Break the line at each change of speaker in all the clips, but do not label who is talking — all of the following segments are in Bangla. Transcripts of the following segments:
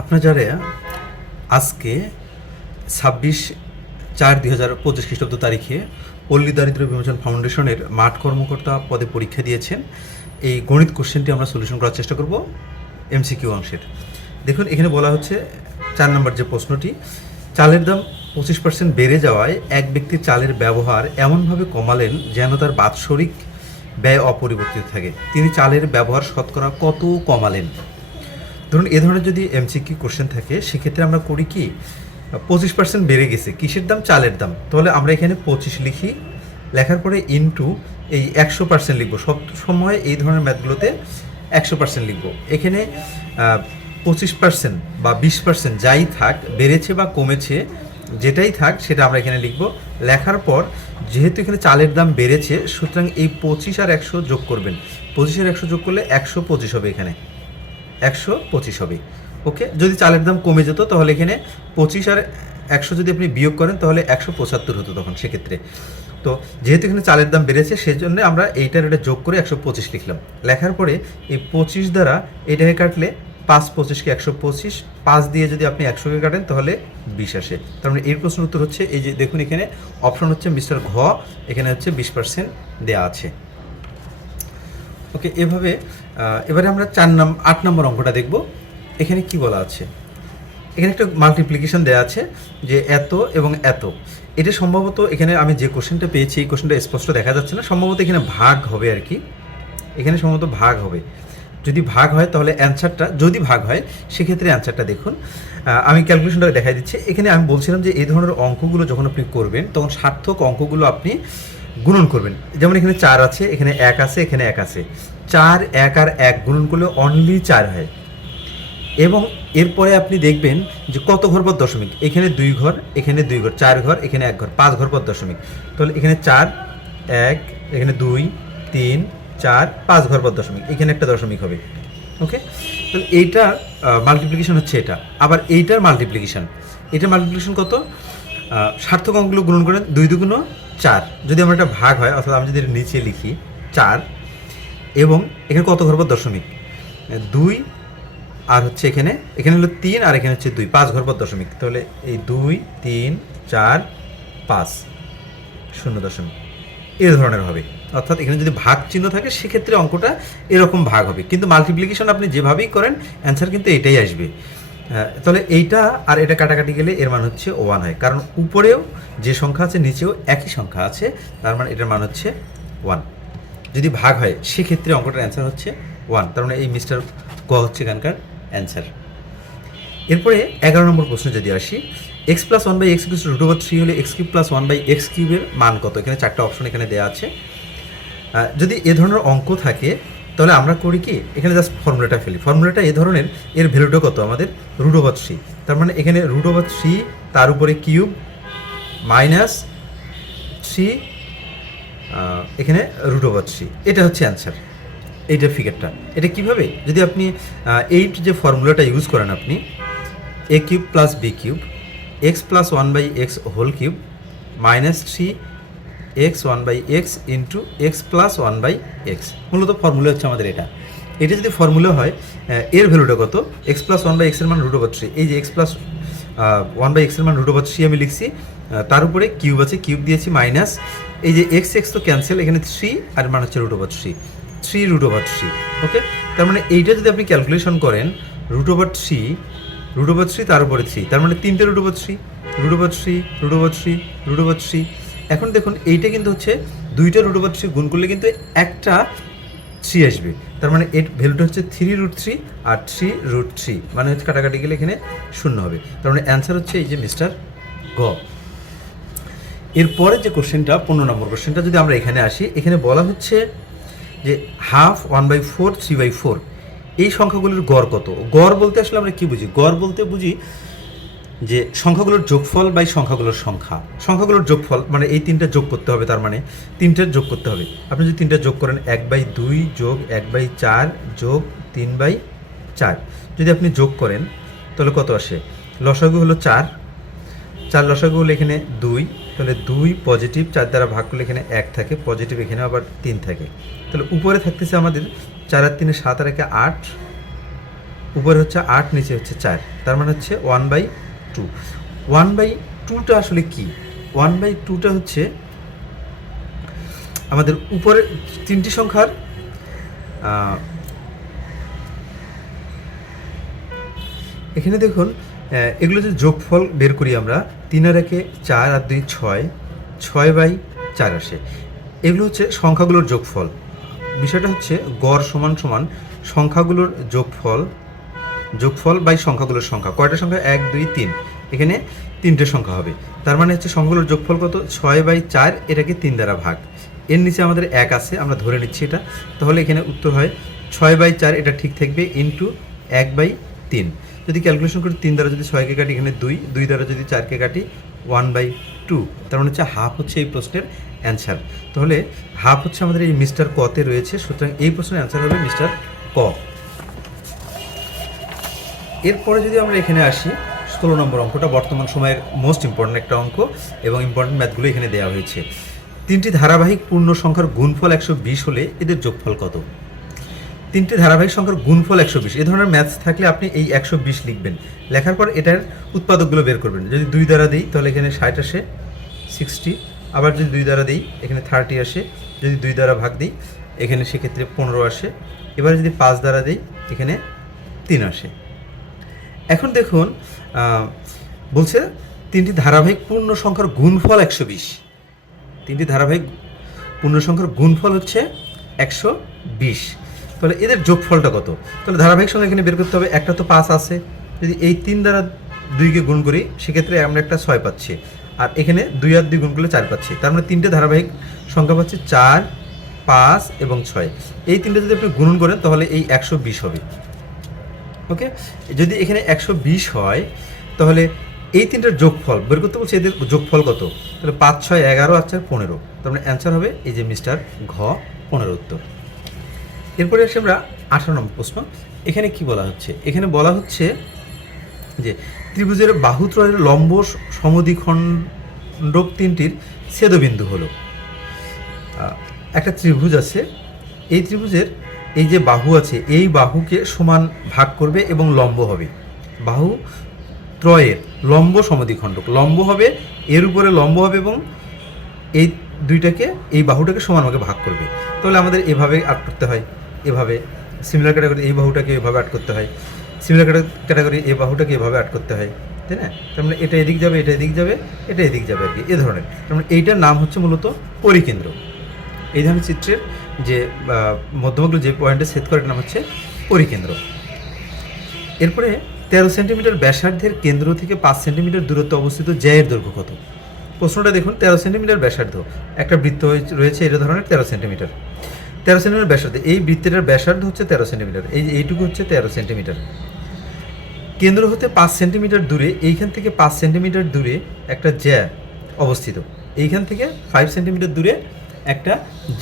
আপনারা আজকে ছাব্বিশ চার দুই হাজার পঁচিশ খ্রিস্টাব্দ তারিখে পল্লী দারিদ্র বিমোচন ফাউন্ডেশনের মাঠ কর্মকর্তা পদে পরীক্ষা দিয়েছেন এই গণিত কোশ্চেনটি আমরা সলিউশন করার চেষ্টা করব এমসিকিউ অংশের দেখুন এখানে বলা হচ্ছে চার নম্বর যে প্রশ্নটি চালের দাম পঁচিশ পার্সেন্ট বেড়ে যাওয়ায় এক ব্যক্তি চালের ব্যবহার এমনভাবে কমালেন যেন তার বাৎসরিক ব্যয় অপরিবর্তিত থাকে তিনি চালের ব্যবহার শতকরা কত কমালেন ধরুন এ ধরনের যদি এমসিকিউ কোশ্চেন থাকে সেক্ষেত্রে আমরা করি কি পঁচিশ পার্সেন্ট বেড়ে গেছে কিসের দাম চালের দাম তাহলে আমরা এখানে পঁচিশ লিখি লেখার পরে ইনটু এই একশো পার্সেন্ট লিখবো সব সময় এই ধরনের ম্যাথগুলোতে একশো পার্সেন্ট লিখবো এখানে পঁচিশ পার্সেন্ট বা বিশ পার্সেন্ট যাই থাক বেড়েছে বা কমেছে যেটাই থাক সেটা আমরা এখানে লিখব লেখার পর যেহেতু এখানে চালের দাম বেড়েছে সুতরাং এই পঁচিশ আর একশো যোগ করবেন পঁচিশ আর একশো যোগ করলে একশো পঁচিশ হবে এখানে একশো পঁচিশ হবে ওকে যদি চালের দাম কমে যেত তাহলে এখানে পঁচিশ আর একশো যদি আপনি বিয়োগ করেন তাহলে একশো পঁচাত্তর হতো তখন সেক্ষেত্রে তো যেহেতু এখানে চালের দাম বেড়েছে সেজন্য আমরা এইটার এটা যোগ করে একশো পঁচিশ লিখলাম লেখার পরে এই পঁচিশ দ্বারা এটাকে কাটলে পাঁচ পঁচিশকে একশো পঁচিশ পাঁচ দিয়ে যদি আপনি একশোকে কাটেন তাহলে বিশ আসে তার মানে এর প্রশ্ন উত্তর হচ্ছে এই যে দেখুন এখানে অপশন হচ্ছে মিস্টার ঘ এখানে হচ্ছে বিশ পার্সেন্ট দেওয়া আছে ওকে এভাবে এবারে আমরা চার নাম আট নম্বর অঙ্কটা দেখব এখানে কি বলা আছে এখানে একটা মাল্টিপ্লিকেশন দেওয়া আছে যে এত এবং এত এটা সম্ভবত এখানে আমি যে কোশ্চেনটা পেয়েছি এই কোশ্চেনটা স্পষ্ট দেখা যাচ্ছে না সম্ভবত এখানে ভাগ হবে আর কি এখানে সম্ভবত ভাগ হবে যদি ভাগ হয় তাহলে অ্যান্সারটা যদি ভাগ হয় সেক্ষেত্রে অ্যান্সারটা দেখুন আমি ক্যালকুলেশনটা দেখাই দিচ্ছি এখানে আমি বলছিলাম যে এই ধরনের অঙ্কগুলো যখন আপনি করবেন তখন সার্থক অঙ্কগুলো আপনি গুণন করবেন যেমন এখানে চার আছে এখানে এক আছে এখানে এক আছে চার এক আর এক গুণন করলে অনলি চার হয় এবং এরপরে আপনি দেখবেন যে কত ঘর পর দশমিক এখানে দুই ঘর এখানে দুই ঘর চার ঘর এখানে এক ঘর পাঁচ ঘর পর দশমিক তাহলে এখানে চার এক এখানে দুই তিন চার পাঁচ ঘর পর দশমিক এখানে একটা দশমিক হবে ওকে তাহলে এইটা মাল্টিপ্লিকেশন হচ্ছে এটা আবার এইটার মাল্টিপ্লিকেশন এটার মাল্টিপ্লিকেশন কত সার্থক অঙ্কগুলো গ্রহণ করে দুই দুগুণ চার যদি আমার একটা ভাগ হয় অর্থাৎ আমি যদি নিচে লিখি চার এবং এখানে কত ঘর পর দশমিক দুই আর হচ্ছে এখানে এখানে হলো তিন আর এখানে হচ্ছে দুই পাঁচ ঘর পর দশমিক তাহলে এই দুই তিন চার পাঁচ শূন্য দশমিক এ ধরনের হবে অর্থাৎ এখানে যদি ভাগ চিহ্ন থাকে সেক্ষেত্রে অঙ্কটা এরকম ভাগ হবে কিন্তু মাল্টিপ্লিকেশন আপনি যেভাবেই করেন অ্যান্সার কিন্তু এটাই আসবে হ্যাঁ, তাহলে এইটা আর এটা কাটাকাটি গেলে এর মান হচ্ছে ওয়ান হয় কারণ উপরেও যে সংখ্যা আছে নিচেও একই সংখ্যা আছে তার মানে এটার মান হচ্ছে ওয়ান যদি ভাগ হয় সেক্ষেত্রে অঙ্কটার অ্যান্সার হচ্ছে ওয়ান তার মানে এই মিস্টার ক হচ্ছে এখানকার অ্যান্সার এরপরে এগারো নম্বর প্রশ্ন যদি আসি x plus one by x equals root over three হলে x cube plus one by x কিউবের মান কত এখানে চারটা অপশন এখানে দেওয়া আছে যদি এ ধরনের অঙ্ক থাকে তাহলে আমরা করি কি এখানে জাস্ট ফর্মুলাটা ফেলি ফর্মুলাটা এ ধরনের এর ভ্যালুটা কত আমাদের ওভার সি তার মানে এখানে ওভার সি তার উপরে কিউব মাইনাস থ্রি এখানে ওভার সি এটা হচ্ছে অ্যান্সার এইটার ফিগারটা এটা কীভাবে যদি আপনি এইট যে ফর্মুলাটা ইউজ করেন আপনি a cube plus b cube x plus one by x whole cube minus three x one by x into x plus one by x মূলত ফর্মুলা হচ্ছে আমাদের এটা এটা যদি ফর্মুলা হয় এর ভ্যালুটা কত এক্স প্লাস ওয়ান বাই এক্সের মান রুট ওভার থ্রি এই যে এক্স প্লাস ওয়ান বাই এক্সের মান রুট ওভার থ্রি আমি লিখছি তার উপরে কিউব আছে কিউব দিয়েছি মাইনাস এই যে এক্স এক্স তো ক্যান্সেল এখানে থ্রি আর মান হচ্ছে root over three three root over three okay তার মানে এইটা যদি আপনি ক্যালকুলেশন করেন root over three root over three তার উপরে থ্রি তার মানে তিনটে root over three root over three root over three root over three এখন দেখুন এইটা কিন্তু হচ্ছে দুইটা রুট ওভার থ্রি গুণ করলে কিন্তু একটা থ্রি আসবে তার মানে এর ভ্যালুটা হচ্ছে থ্রি রুট থ্রি আর থ্রি রুট থ্রি মানে হচ্ছে কাটাকাটি গেলে এখানে শূন্য হবে তার মানে অ্যান্সার হচ্ছে এই যে মিস্টার গ এরপরে যে কোশ্চেনটা পনেরো নম্বর কোশ্চেনটা যদি আমরা এখানে আসি এখানে বলা হচ্ছে যে half one by four three by four এই সংখ্যাগুলির গড় কত গড় বলতে আসলে আমরা কী বুঝি গড় বলতে বুঝি যে সংখ্যাগুলোর যোগফল বা সংখ্যাগুলোর সংখ্যা সংখ্যাগুলোর যোগফল মানে এই তিনটা যোগ করতে হবে তার মানে তিনটার যোগ করতে হবে আপনি যদি তিনটা যোগ করেন এক বাই দুই যোগ এক বাই চার যোগ তিন বাই চার যদি আপনি যোগ করেন তাহলে কত আসে লসাগু হলো চার চার লসাগু হলো এখানে দুই তাহলে দুই পজিটিভ চার দ্বারা ভাগ করলে এখানে এক থাকে পজিটিভ এখানে আবার তিন থাকে তাহলে উপরে থাকতেছে আমাদের চার আর তিনে সাত আর একে আট উপরে হচ্ছে আট নিচে হচ্ছে চার তার মানে হচ্ছে one by two one by টুটা আসলে কি ওয়ান বাই টুটা হচ্ছে আমাদের উপরে তিনটি সংখ্যার এখানে দেখুন এগুলো যে যোগফল বের করি আমরা তিন আর একে চার আর দুই ছয় ছয় বাই চার আসে এগুলো হচ্ছে সংখ্যাগুলোর যোগফল বিষয়টা হচ্ছে গড় সমান সমান সংখ্যাগুলোর যোগফল যোগফল বাই সংখ্যাগুলোর সংখ্যা কয়টা সংখ্যা এক দুই তিন এখানে তিনটে সংখ্যা হবে তার মানে হচ্ছে সংখ্যাগুলোর যোগফল কত ছয় বাই চার এটাকে তিন দ্বারা ভাগ এর নিচে আমাদের এক আছে আমরা ধরে নিচ্ছি এটা তাহলে এখানে উত্তর হয় ছয় বাই চার এটা ঠিক থাকবে ইন্টু এক বাই তিন যদি ক্যালকুলেশন করি তিন দ্বারা যদি ছয়কে কাটি এখানে দুই দুই দ্বারা যদি চারকে কাটি ওয়ান বাই টু তার মানে হচ্ছে হাফ হচ্ছে এই প্রশ্নের অ্যান্সার তাহলে হাফ হচ্ছে আমাদের এই মিস্টার কতে রয়েছে সুতরাং এই প্রশ্নের অ্যান্সার হবে মিস্টার ক এরপরে যদি আমরা এখানে আসি ষোলো নম্বর অঙ্কটা বর্তমান সময়ের মোস্ট ইম্পর্টেন্ট একটা অঙ্ক এবং ইম্পর্ট্যান্ট ম্যাথগুলো এখানে দেওয়া হয়েছে তিনটি ধারাবাহিক পূর্ণ সংখ্যার গুণফল একশো বিশ হলে এদের যোগফল কত তিনটি ধারাবাহিক সংখ্যার গুণফল একশো বিশ এ ধরনের ম্যাথ থাকলে আপনি এই একশো বিশ লিখবেন লেখার পর এটার উৎপাদকগুলো বের করবেন যদি দুই দ্বারা দিই তাহলে এখানে ষাট আসে সিক্সটি আবার যদি দুই দ্বারা দিই এখানে থার্টি আসে যদি দুই দ্বারা ভাগ দিই এখানে সেক্ষেত্রে পনেরো আসে এবার যদি পাঁচ দ্বারা দিই এখানে তিন আসে এখন দেখুন বলছে তিনটি ধারাবাহিক পূর্ণ সংখ্যার গুণফল একশো বিশ তিনটি ধারাবাহিক পূর্ণ সংখ্যার গুণফল হচ্ছে একশো বিশ তাহলে এদের যোগফলটা কত তাহলে ধারাবাহিক সংখ্যা এখানে বের করতে হবে একটা তো পাঁচ আছে যদি এই তিন দ্বারা দুইকে গুণ করি সেক্ষেত্রে আমরা একটা ছয় পাচ্ছি আর এখানে দুই আর দুই গুণ করলে চার পাচ্ছি তার মানে তিনটে ধারাবাহিক সংখ্যা পাচ্ছি চার পাঁচ এবং ছয় এই তিনটে যদি আপনি গুণন করেন তাহলে এই একশো বিশ হবে ওকে যদি এখানে একশো বিশ হয় তাহলে এই তিনটার যোগফল বের করতে বলছি এদের যোগফল কত তাহলে পাঁচ ছয় এগারো আর চার পনেরো তার মানে অ্যান্সার হবে এই যে মিস্টার ঘ পনেরো উত্তর এরপরে আসি আমরা আঠারো নম্বর প্রশ্ন এখানে কি বলা হচ্ছে এখানে বলা হচ্ছে যে ত্রিভুজের বাহুত্রয়ের লম্ব সমদ্বিখণ্ডক তিনটির ছেদবিন্দু হলো একটা ত্রিভুজ আছে এই ত্রিভুজের এই যে বাহু আছে এই বাহুকে সমান ভাগ করবে এবং লম্ব হবে বাহু ত্রয়ের লম্ব সমদ্বিখণ্ডক লম্ব হবে এর উপরে লম্ব হবে এবং এই দুইটাকে এই বাহুটাকে সমানভাবে ভাগ করবে তাহলে আমাদের এভাবে আট করতে হয় এভাবে সিমিলার ক্যাটাগরি এই বাহুটাকে এভাবে আট করতে হয় সিমিলার ক্যাটাগরি এই বাহুটাকে এভাবে আট করতে হয় তাই না তার মানে এটা এদিক যাবে এটা এদিক যাবে এটা এদিক যাবে আর কি এ ধরনের তার মানে এইটার নাম হচ্ছে মূলত পরিকেন্দ্র এই ধরনের চিত্রের যে মধ্যমগুলো যে পয়েন্টে ছেদ করে নাম হচ্ছে পরিকেন্দ্র এরপরে তেরো সেন্টিমিটার ব্যাসার্ধের কেন্দ্র থেকে পাঁচ সেন্টিমিটার দূরত্ব অবস্থিত জ্যায়ের দৈর্ঘ্য কত প্রশ্নটা দেখুন তেরো সেন্টিমিটার ব্যাসার্ধ একটা বৃত্ত রয়েছে এটা ধরনের তেরো সেন্টিমিটার তেরো সেন্টিমিটার ব্যাসার্ধ এই বৃত্তটার ব্যাসার্ধ হচ্ছে তেরো সেন্টিমিটার এই এইটুকু হচ্ছে তেরো সেন্টিমিটার কেন্দ্র হতে পাঁচ সেন্টিমিটার দূরে এইখান থেকে পাঁচ সেন্টিমিটার দূরে একটা জ্যা অবস্থিত এইখান থেকে ফাইভ সেন্টিমিটার দূরে একটা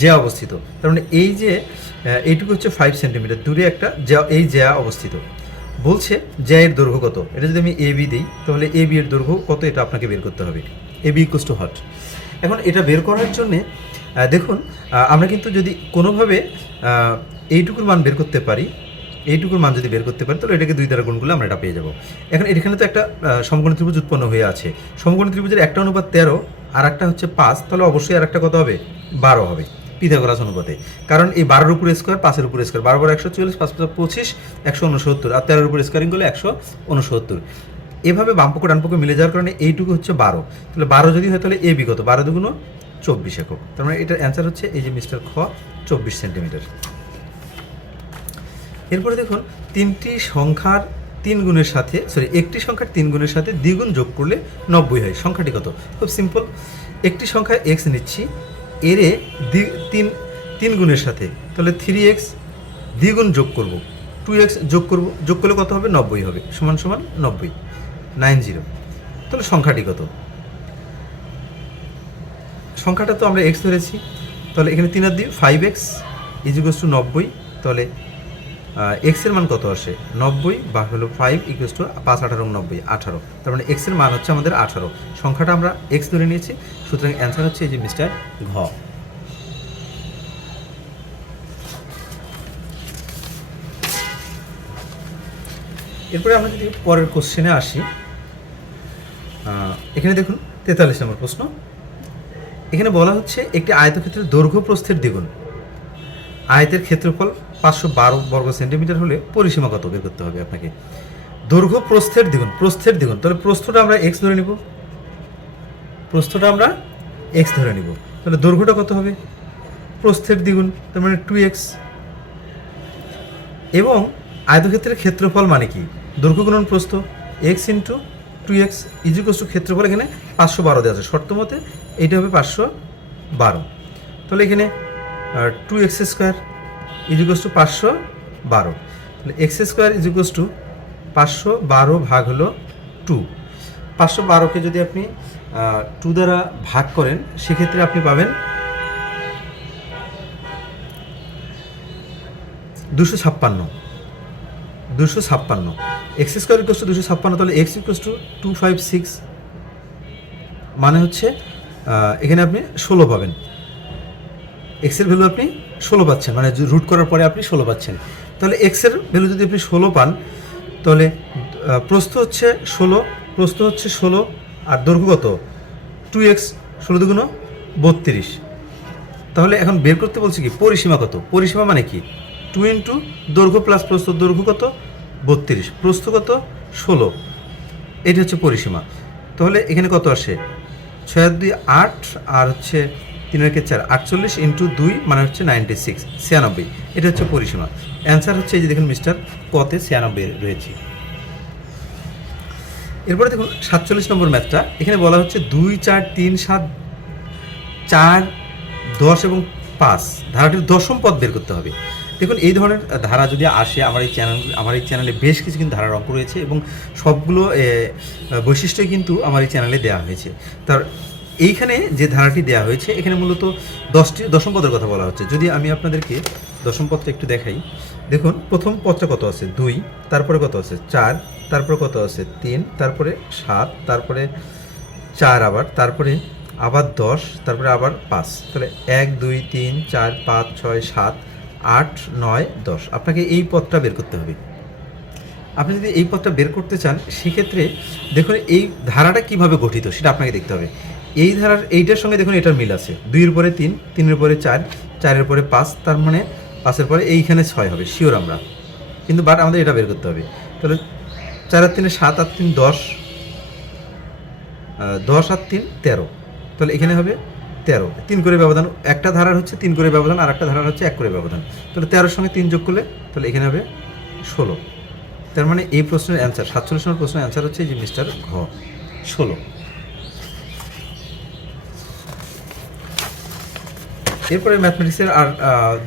জ্যা অবস্থিত তার মানে এই যে এইটুকু হচ্ছে ফাইভ সেন্টিমিটার দূরে একটা জ্যা এই জ্যা অবস্থিত বলছে জ্যা এর দৈর্ঘ্য কত এটা যদি আমি এ বি দিই তাহলে এ বি এর দৈর্ঘ্য কত এটা আপনাকে বের করতে হবে এ বি ইকোস টু হট এখন এটা বের করার জন্যে দেখুন আমরা কিন্তু যদি কোনোভাবে এইটুকুর মান বের করতে পারি এইটুকুর মান যদি বের করতে পারি তাহলে এটাকে দুই দ্বারা গুণ করলে আমরা এটা পেয়ে যাব এখন এখানে তো একটা সমগণ ত্রিভুজ উৎপন্ন হয়ে আছে সমগণ ত্রিভুজের একটা অনুপাত তেরো আর একটা হচ্ছে পাঁচ তাহলে অবশ্যই আর একটা কত হবে বারো হবে পিথাগোরাস অনুপাতে কারণ এই বারোর উপরে স্কোয়ার পাঁচের উপরে স্কোয়ার বারো বারো একশো চল্লিশ পাঁচ পাঁচ পঁচিশ একশো উনসত্তর আর তেরোর উপর স্কোয়ারিং করলে একশো উনসত্তর এভাবে বামপক্ষ ডানপক্ষ মিলে যাওয়ার কারণে এইটুকু হচ্ছে বারো তাহলে বারো যদি হয় তাহলে এ বিগত বারো দুগুণ চব্বিশ একক তার মানে এটার অ্যান্সার হচ্ছে এই যে মিস্টার খ চব্বিশ সেন্টিমিটার এরপরে দেখুন তিনটি সংখ্যার তিন গুণের সাথে সরি একটি সংখ্যার তিন গুণের সাথে দ্বিগুণ যোগ করলে নব্বই হয় সংখ্যাটি কত খুব সিম্পল একটি সংখ্যা এক্স নিচ্ছি এরে তিন তিন গুণের সাথে তাহলে থ্রি এক্স দ্বিগুণ যোগ করব টু এক্স যোগ করব যোগ করলে কত হবে নব্বই হবে সমান সমান নব্বই নাইন জিরো তাহলে সংখ্যাটি কত সংখ্যাটা তো আমরা এক্স ধরেছি তাহলে এখানে তিন আর দিয়ে ফাইভ এক্স ইজিকোস টু নব্বই তাহলে এক্সের মান কত আসে নব্বই বা হলো ফাইভ ইকুয়েস টু পাঁচ আঠারো নব্বই আঠারো তার মানে এক্সের মান হচ্ছে আমাদের আঠারো সংখ্যাটা আমরা এক্স ধরে নিয়েছি সুতরাং অ্যান্সার হচ্ছে এই যে মিস্টার ঘ এরপরে আমরা যদি পরের কোশ্চেনে আসি এখানে দেখুন তেতাল্লিশ নম্বর প্রশ্ন এখানে বলা হচ্ছে একটি আয়তক্ষেত্রের দৈর্ঘ্য প্রস্থের দ্বিগুণ আয়তের ক্ষেত্রফল পাঁচশো বারো বর্গ সেন্টিমিটার হলে পরিসীমা কত বের করতে হবে আপনাকে দৈর্ঘ্য প্রস্থের দ্বিগুণ প্রস্থের দ্বিগুণ তাহলে প্রস্থটা আমরা এক্স ধরে নিব প্রস্থটা আমরা এক্স ধরে নিব তাহলে দৈর্ঘ্যটা কত হবে প্রস্থের দ্বিগুণ তার মানে টু এক্স এবং আয়তক্ষেত্রের ক্ষেত্রফল মানে কি দৈর্ঘ্য গুণন প্রস্থ x into two x is equals ক্ষেত্রফল এখানে পাঁচশো বারো দেওয়া আছে শর্ত মতে এইটা হবে পাঁচশো বারো তাহলে এখানে two x square is equals two পাঁচশো বারো তাহলে এক্স স্কোয়ার ইজিকোস টু পাঁচশো বারো ভাগ হলো টু পাঁচশো বারোকে যদি আপনি টু দ্বারা ভাগ করেন সেক্ষেত্রে আপনি পাবেন দুশো ছাপ্পান্ন দুশো ছাপ্পান্ন এক্স স্কোয়ার ইকোস টু দুশো ছাপ্পান্ন তাহলে x equals two two five six মানে হচ্ছে এখানে আপনি ষোলো পাবেন এক্সের ভ্যালু আপনি ষোলো পাচ্ছেন মানে রুট করার পরে আপনি ষোলো পাচ্ছেন তাহলে এক্সের ভ্যালু যদি আপনি ষোলো পান তাহলে প্রস্ত হচ্ছে ষোলো প্রস্ত হচ্ছে ষোলো আর দৈর্ঘ্য কত টু এক্স ষোলো দুগুণ বত্রিশ তাহলে এখন বের করতে বলছি কি পরিসীমা কত পরিসীমা মানে কি টু ইন্টু দৈর্ঘ্য প্লাস প্রস্ত দৈর্ঘ্য কত বত্রিশ প্রস্ত কত ষোলো এটি হচ্ছে পরিসীমা তাহলে এখানে কত আসে ছয় দুই আট আর হচ্ছে তিন একে চার আটচল্লিশ ইন্টু দুই মানে হচ্ছে নাইনটি সিক্স ছিয়ানব্বই এটা হচ্ছে পরিসীমা অ্যান্সার হচ্ছে এই যে দেখুন মিস্টার কতে ছিয়ানব্বই রয়েছে এরপরে দেখুন সাতচল্লিশ নম্বর ম্যাথটা এখানে বলা হচ্ছে দুই চার তিন সাত চার দশ এবং পাঁচ ধারাটির দশম পদ বের করতে হবে দেখুন এই ধরনের ধারা যদি আসে আমার এই চ্যানেল আমার এই চ্যানেলে বেশ কিছু কিন্তু ধারার অঙ্ক রয়েছে এবং সবগুলো বৈশিষ্ট্যই কিন্তু আমার এই চ্যানেলে দেওয়া হয়েছে তার এইখানে যে ধারাটি দেওয়া হয়েছে এখানে মূলত দশটি দশম পদের কথা বলা হচ্ছে যদি আমি আপনাদেরকে দশম পদটা একটু দেখাই দেখুন প্রথম পদটা কত আছে দুই তারপরে কত আছে চার তারপরে কত আছে তিন তারপরে সাত তারপরে চার আবার তারপরে আবার দশ তারপরে আবার পাঁচ তাহলে এক দুই তিন চার পাঁচ ছয় সাত আট নয় দশ আপনাকে এই পথটা বের করতে হবে আপনি যদি এই পথটা বের করতে চান সেক্ষেত্রে দেখুন এই ধারাটা কিভাবে গঠিত সেটা আপনাকে দেখতে হবে এই ধারার এইটার সঙ্গে দেখুন এটার মিল আছে দুইয়ের পরে তিন তিনের পরে চার চারের পরে পাঁচ তার মানে পাঁচের পরে এইখানে ছয় হবে শিওর আমরা কিন্তু বাট আমাদের এটা বের করতে হবে তাহলে চার আর তিনে সাত আর তিন দশ দশ আর তিন তেরো তাহলে এখানে হবে তেরো তিন করে ব্যবধান একটা ধারার হচ্ছে তিন করে ব্যবধান আর একটা ধারার হচ্ছে এক করে ব্যবধান তাহলে তেরোর সঙ্গে তিন যোগ করলে তাহলে এখানে হবে ষোলো তার মানে এই প্রশ্নের অ্যান্সার সাতচল্লিশ নম্বর প্রশ্নের অ্যান্সার হচ্ছে যে মিস্টার ঘ ষোলো এরপরে ম্যাথমেটিক্সের আর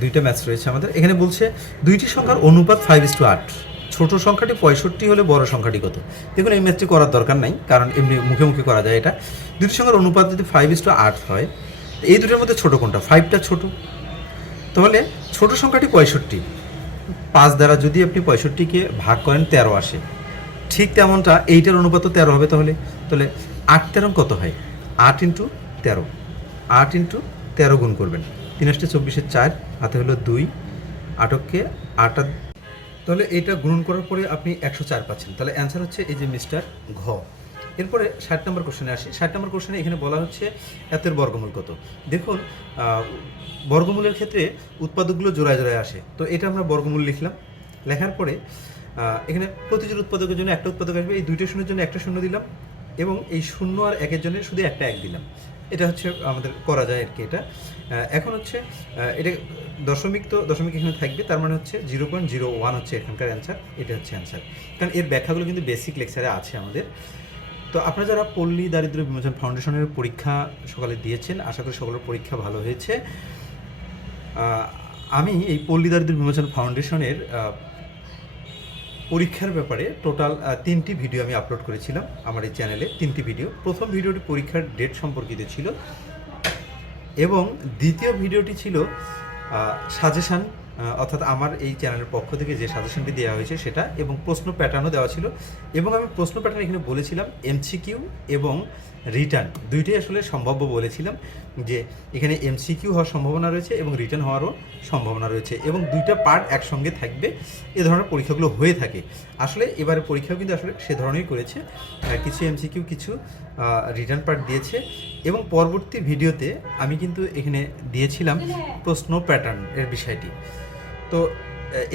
দুইটা ম্যাথস রয়েছে আমাদের এখানে বলছে দুইটি সংখ্যার অনুপাত ফাইভ ইস টু আট ছোট সংখ্যাটি পঁয়ষট্টি হলে বড় সংখ্যাটি কত দেখুন এই ম্যাথটি করার দরকার নাই কারণ এমনি মুখে মুখে করা যায় এটা দুটি সংখ্যার অনুপাত যদি ফাইভ ইস টু আট হয় এই দুটোর মধ্যে ছোট কোনটা ফাইভটা ছোট তাহলে ছোট সংখ্যাটি পঁয়ষট্টি পাঁচ দ্বারা যদি আপনি পঁয়ষট্টিকে ভাগ করেন তেরো আসে ঠিক তেমনটা এইটার অনুপাত তেরো হবে তাহলে তাহলে আট তেরো কত হয় আট ইন্টু তেরো আট ইন্টু তেরো গুণ করবেন তিন আসতে চব্বিশে চার হাতে হলো দুই আটককে আটা তাহলে এটা গ্রহণ করার পরে আপনি একশো চার পাচ্ছেন তাহলে অ্যান্সার হচ্ছে এই যে মিস্টার ঘ এরপরে ষাট নম্বর কোশ্চেনে আসি ষাট নম্বর কোশ্চেনে এখানে বলা হচ্ছে এতের বর্গমূল কত দেখুন বর্গমূলের ক্ষেত্রে উৎপাদকগুলো জোড়ায় জোড়ায় আসে তো এটা আমরা বর্গমূল লিখলাম লেখার পরে এখানে প্রতিজন উৎপাদকের জন্য একটা উৎপাদক আসবে এই দুইটা শূন্যের জন্য একটা শূন্য দিলাম এবং এই শূন্য আর একের জন্য শুধু একটা এক দিলাম এটা হচ্ছে আমাদের করা যায় আর কি এটা এখন হচ্ছে এটা দশমিক তো দশমিক এখানে থাকবে তার মানে হচ্ছে জিরো পয়েন্ট জিরো ওয়ান হচ্ছে এখানকার অ্যান্সার এটা হচ্ছে অ্যান্সার কারণ এর ব্যাখ্যাগুলো কিন্তু বেসিক লেকচারে আছে আমাদের তো আপনারা যারা পল্লী দারিদ্র বিমোচন ফাউন্ডেশনের পরীক্ষা সকালে দিয়েছেন আশা করি সকলের পরীক্ষা ভালো হয়েছে আমি এই পল্লী দারিদ্র বিমোচন ফাউন্ডেশনের পরীক্ষার ব্যাপারে টোটাল তিনটি ভিডিও আমি আপলোড করেছিলাম আমার এই চ্যানেলে তিনটি ভিডিও প্রথম ভিডিওটি পরীক্ষার ডেট সম্পর্কিত ছিল এবং দ্বিতীয় ভিডিওটি ছিল সাজেশান অর্থাৎ আমার এই চ্যানেলের পক্ষ থেকে যে সাজেশনটি দেওয়া হয়েছে সেটা এবং প্রশ্ন প্যাটার্নও দেওয়া ছিল এবং আমি প্রশ্ন প্যাটার্ন এখানে বলেছিলাম এমসিকিউ এবং রিটার্ন দুইটাই আসলে সম্ভাব্য বলেছিলাম যে এখানে এমসিকিউ হওয়ার সম্ভাবনা রয়েছে এবং রিটার্ন হওয়ারও সম্ভাবনা রয়েছে এবং দুইটা পার্ট একসঙ্গে থাকবে এ ধরনের পরীক্ষাগুলো হয়ে থাকে আসলে এবারে পরীক্ষাও কিন্তু আসলে সে ধরনেরই করেছে কিছু এমসিকিউ কিছু রিটার্ন পার্ট দিয়েছে এবং পরবর্তী ভিডিওতে আমি কিন্তু এখানে দিয়েছিলাম হ্যাঁ। প্রশ্ন প্যাটার্ন এর বিষয়টি তো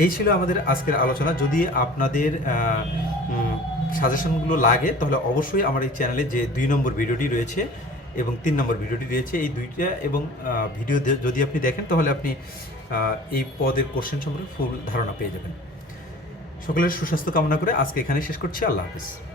এই ছিল আমাদের আজকের আলোচনা যদি আপনাদের সাজেশনগুলো লাগে তাহলে অবশ্যই আমার এই চ্যানেলে যে দুই নম্বর ভিডিওটি রয়েছে এবং তিন নম্বর ভিডিওটি রয়েছে এই দুইটা এবং ভিডিও যদি আপনি দেখেন তাহলে আপনি এই পদের কোশ্চেন সম্পর্কে ফুল ধারণা পেয়ে যাবেন সকলের সুস্বাস্থ্য কামনা করে আজকে এখানে শেষ করছি আল্লাহ হাফিজ